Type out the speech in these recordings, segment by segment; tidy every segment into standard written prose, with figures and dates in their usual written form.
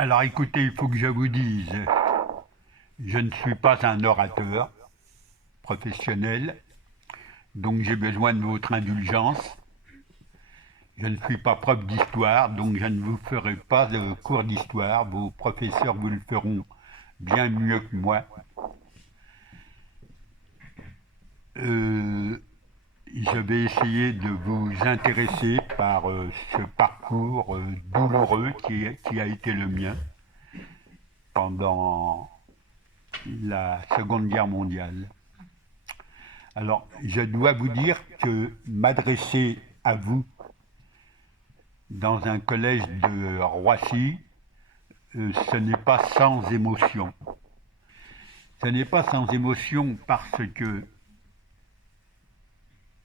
Alors écoutez, il faut que je vous dise, je ne suis pas un orateur professionnel, donc j'ai besoin de votre indulgence. Je ne suis pas prof d'histoire, donc je ne vous ferai pas de cours d'histoire. Vos professeurs vous le feront bien mieux que moi. Euh, je vais essayer de vous intéresser par ce parcours douloureux qui a été le mien pendant la Seconde Guerre mondiale. Alors, je dois vous dire que m'adresser à vous dans un collège de Roissy, ce n'est pas sans émotion. Ce n'est pas sans émotion parce que,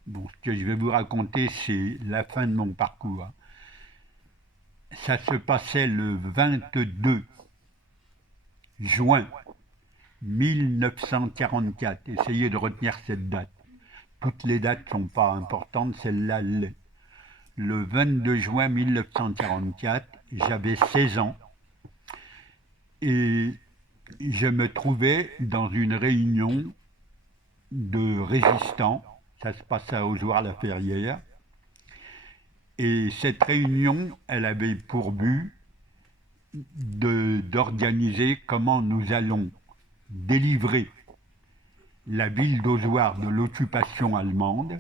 bon, ce que je vais vous raconter, c'est la fin de mon parcours. Ça se passait le 22 juin 1944. Essayez de retenir cette date. Toutes les dates ne sont pas importantes, celle-là l'est. Le 22 juin 1944, j'avais 16 ans et je me trouvais dans une réunion de résistants. Ça se passait à Ozoir-la-Ferrière. Et cette réunion, elle avait pour but d'organiser comment nous allons délivrer la ville d'Ozoir de l'occupation allemande.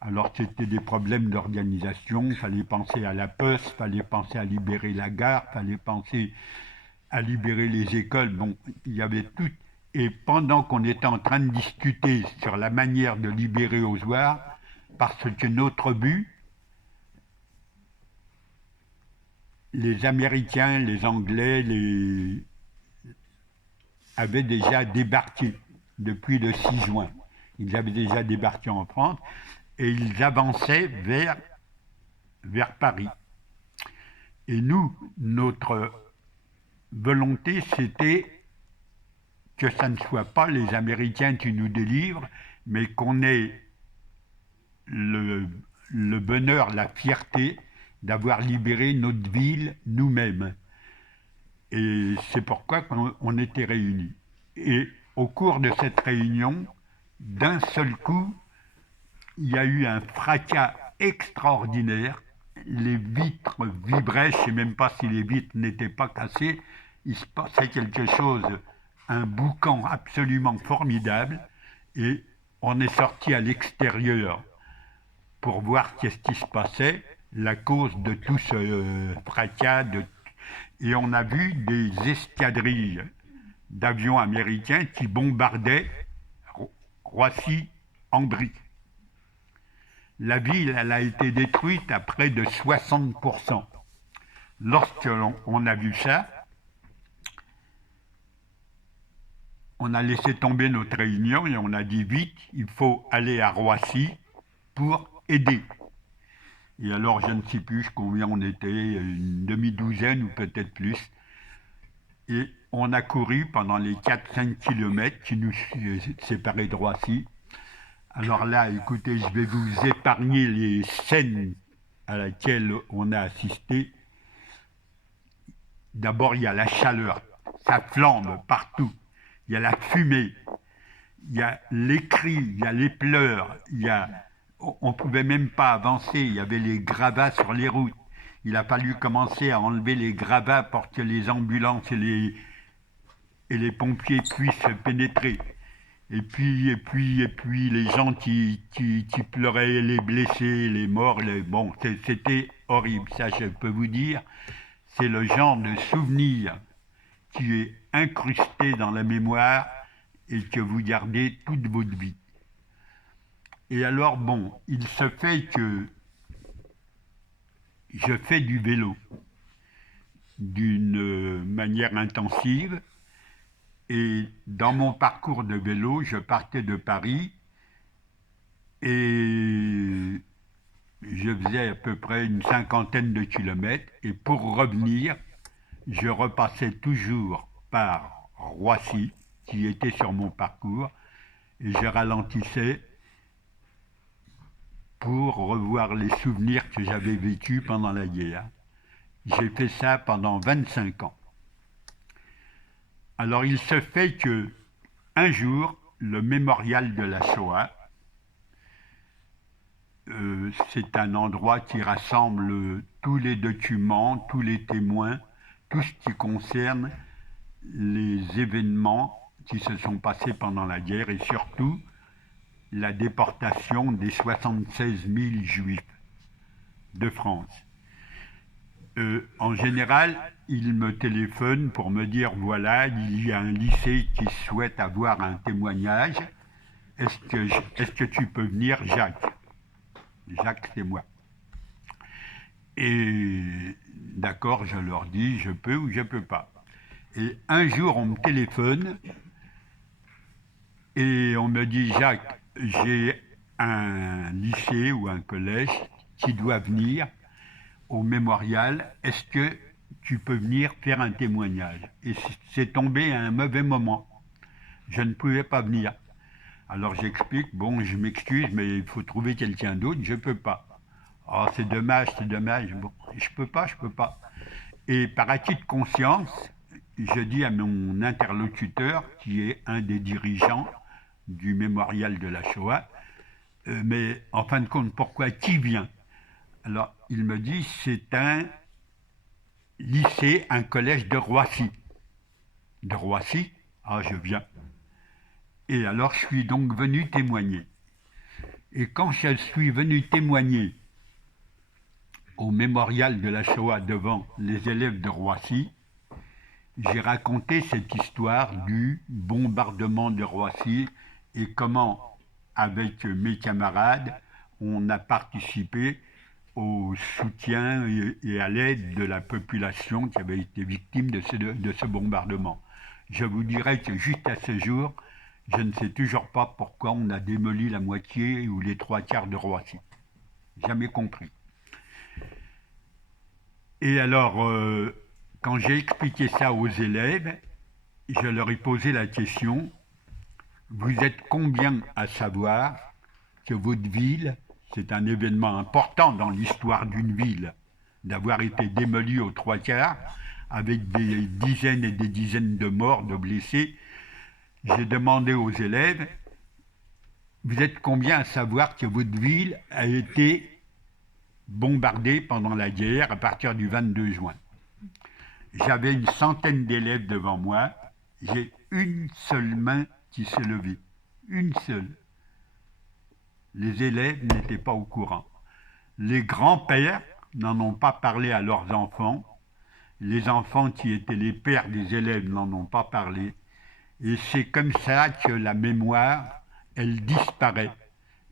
Alors c'était des problèmes d'organisation, il fallait penser à la poste, il fallait penser à libérer la gare, il fallait penser à libérer les écoles, bon, il y avait tout. Et pendant qu'on était en train de discuter sur la manière de libérer Ozoir, parce que notre but, les Américains, les Anglais, avaient déjà débarqué depuis le 6 juin. Ils avaient déjà débarqué en France et ils avançaient vers Paris. Et nous, notre volonté, c'était que ça ne soit pas les Américains qui nous délivrent, mais qu'on ait le, le bonheur, la fierté d'avoir libéré notre ville nous-mêmes. Et c'est pourquoi on était réunis. Et au cours de cette réunion, d'un seul coup, il y a eu un fracas extraordinaire. Les vitres vibraient, je ne sais même pas si les vitres n'étaient pas cassées. Il se passait quelque chose, un boucan absolument formidable. Et on est sorti à l'extérieur pour voir qu'est-ce qui se passait, la cause de tout ce fracas. Et on a vu des escadrilles d'avions américains qui bombardaient Roissy-en-Brie. La ville, elle a été détruite à près de 60%. Lorsqu'on a vu ça, on a laissé tomber notre réunion et on a dit vite, il faut aller à Roissy pour aider. Et alors, je ne sais plus combien on était, une demi-douzaine ou peut-être plus. Et on a couru pendant les 4-5 kilomètres qui nous séparaient de Roissy. Alors là, écoutez, je vais vous épargner les scènes à laquelle on a assisté. D'abord, il y a la chaleur, ça flambe partout. Il y a la fumée, il y a les cris, il y a les pleurs, on ne pouvait même pas avancer, il y avait les gravats sur les routes. Il a fallu commencer à enlever les gravats pour que les ambulances et les pompiers puissent pénétrer. Et puis, les gens qui pleuraient, les blessés, les morts, bon, c'était horrible, ça je peux vous dire. C'est le genre de souvenir qui est incrusté dans la mémoire et que vous gardez toute votre vie. Et alors, bon, il se fait que je fais du vélo d'une manière intensive. Et dans mon parcours de vélo, je partais de Paris et je faisais à peu près une cinquantaine de kilomètres. Et pour revenir, je repassais toujours par Roissy, qui était sur mon parcours, et je ralentissais pour revoir les souvenirs que j'avais vécus pendant la guerre. J'ai fait ça pendant 25 ans. Alors il se fait que un jour, le mémorial de la Shoah, c'est un endroit qui rassemble tous les documents, tous les témoins, tout ce qui concerne les événements qui se sont passés pendant la guerre et surtout la déportation des 76 000 juifs de France. En général, il me téléphone pour me dire voilà, il y a un lycée qui souhaite avoir un témoignage. Est-ce que tu peux venir, Jacques? Jacques, c'est moi. Et d'accord, je leur dis je peux ou je peux pas. Et un jour, on me téléphone et on me dit Jacques, j'ai un lycée ou un collège qui doit venir au mémorial, est-ce que tu peux venir faire un témoignage? Et c'est tombé à un mauvais moment. Je ne pouvais pas venir. Alors j'explique, bon, je m'excuse, mais il faut trouver quelqu'un d'autre, je ne peux pas. Oh, c'est dommage, c'est dommage. Bon, je peux pas, je peux pas. Et par acquis de conscience, je dis à mon interlocuteur, qui est un des dirigeants du mémorial de la Shoah, mais en fin de compte, pourquoi qui vient? Alors, il me dit, c'est un lycée, un collège de Roissy. De Roissy? Ah, je viens. Et alors, je suis donc venu témoigner. Et quand je suis venu témoigner au mémorial de la Shoah devant les élèves de Roissy, j'ai raconté cette histoire du bombardement de Roissy et comment, avec mes camarades, on a participé au soutien et à l'aide de la population qui avait été victime de ce bombardement. Je vous dirais que juste à ce jour, je ne sais toujours pas pourquoi on a démoli la moitié ou les trois quarts de Roissy. Jamais compris. Et alors, quand j'ai expliqué ça aux élèves, je leur ai posé la question, vous êtes combien à savoir que votre ville, c'est un événement important dans l'histoire d'une ville, d'avoir été démolie aux trois quarts, avec des dizaines et des dizaines de morts, de blessés. J'ai demandé aux élèves, vous êtes combien à savoir que votre ville a été bombardée pendant la guerre à partir du 22 juin? J'avais une centaine d'élèves devant moi, j'ai une seule main qui s'est levée. Une seule. Les élèves n'étaient pas au courant. Les grands-pères n'en ont pas parlé à leurs enfants. Les enfants qui étaient les pères des élèves n'en ont pas parlé. Et c'est comme ça que la mémoire, elle disparaît.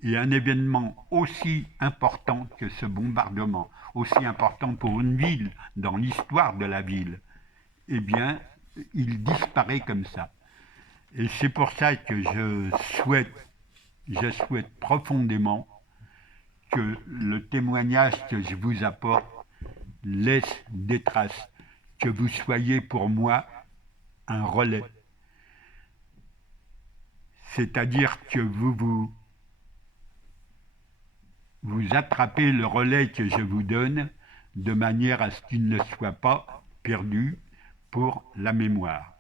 Et un événement aussi important que ce bombardement, aussi important pour une ville, dans l'histoire de la ville, eh bien, il disparaît comme ça. Et c'est pour ça que je souhaite profondément que le témoignage que je vous apporte laisse des traces, que vous soyez pour moi un relais. C'est-à-dire que vous attrapez le relais que je vous donne de manière à ce qu'il ne soit pas perdu pour la mémoire.